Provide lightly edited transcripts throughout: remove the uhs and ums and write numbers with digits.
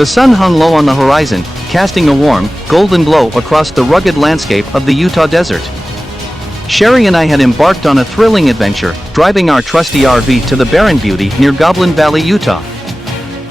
The sun hung low on the horizon, casting a warm, golden glow across the rugged landscape of the Utah desert. Sheri and I had embarked on a thrilling adventure, driving our trusty RV to the barren beauty near Goblin Valley, Utah.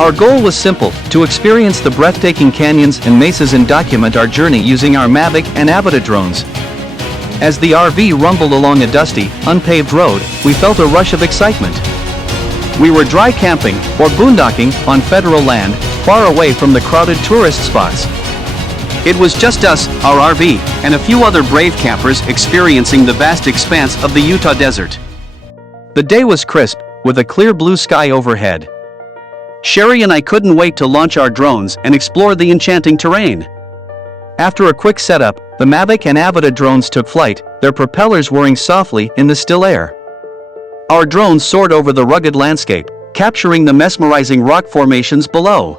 Our goal was simple: to experience the breathtaking canyons and mesas and document our journey using our Mavic and Avata drones. As the RV rumbled along a dusty, unpaved road, we felt a rush of excitement. We were dry camping, or boondocking, on federal land, far away from the crowded tourist spots. It was just us, our RV, and a few other brave campers experiencing the vast expanse of the Utah desert. The day was crisp, with a clear blue sky overhead. Sheri and I couldn't wait to launch our drones and explore the enchanting terrain. After a quick setup, the Mavic and Avata drones took flight, their propellers whirring softly in the still air. Our drones soared over the rugged landscape, capturing the mesmerizing rock formations below.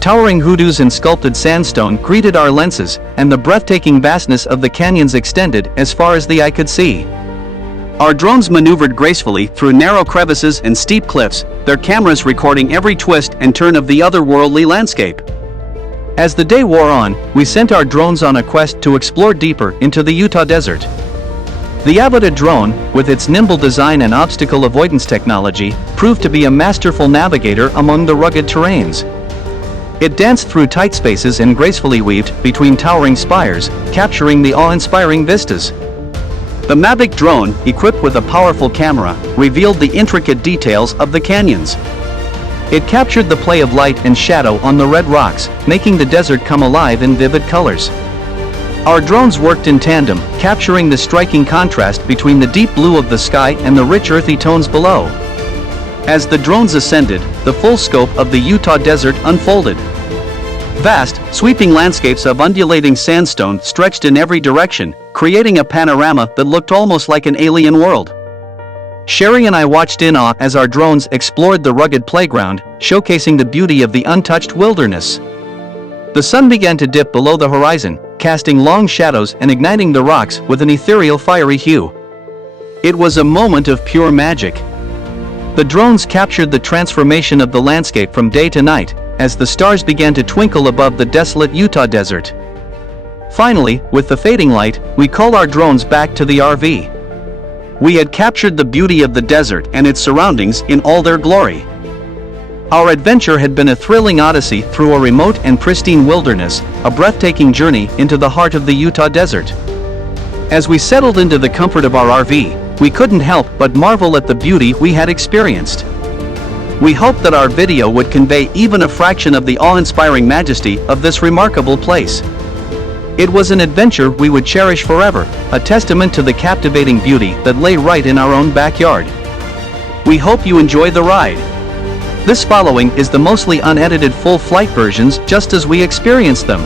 Towering hoodoos and sculpted sandstone greeted our lenses, and the breathtaking vastness of the canyons extended as far as the eye could see. Our drones maneuvered gracefully through narrow crevices and steep cliffs, their cameras recording every twist and turn of the otherworldly landscape. As the day wore on, we sent our drones on a quest to explore deeper into the Utah desert. The Avata Drone, with its nimble design and obstacle avoidance technology, proved to be a masterful navigator among the rugged terrains. It danced through tight spaces and gracefully weaved between towering spires, capturing the awe-inspiring vistas. The Mavic Drone, equipped with a powerful camera, revealed the intricate details of the canyons. It captured the play of light and shadow on the red rocks, making the desert come alive in vivid colors. Our drones worked in tandem, capturing the striking contrast between the deep blue of the sky and the rich earthy tones below. As the drones ascended, the full scope of the Utah desert unfolded. Vast, sweeping landscapes of undulating sandstone stretched in every direction, creating a panorama that looked almost like an alien world. Sheri and I watched in awe as our drones explored the rugged playground, showcasing the beauty of the untouched wilderness. The sun began to dip below the horizon, casting long shadows and igniting the rocks with an ethereal fiery hue. It was a moment of pure magic. The drones captured the transformation of the landscape from day to night, as the stars began to twinkle above the desolate Utah desert. Finally, with the fading light, we called our drones back to the RV. We had captured the beauty of the desert and its surroundings in all their glory. Our adventure had been a thrilling odyssey through a remote and pristine wilderness, a breathtaking journey into the heart of the Utah desert. As we settled into the comfort of our RV, we couldn't help but marvel at the beauty we had experienced. We hoped that our video would convey even a fraction of the awe-inspiring majesty of this remarkable place. It was an adventure we would cherish forever, a testament to the captivating beauty that lay right in our own backyard. We hope you enjoy the ride. This following is the mostly unedited full-flight versions just as we experienced them.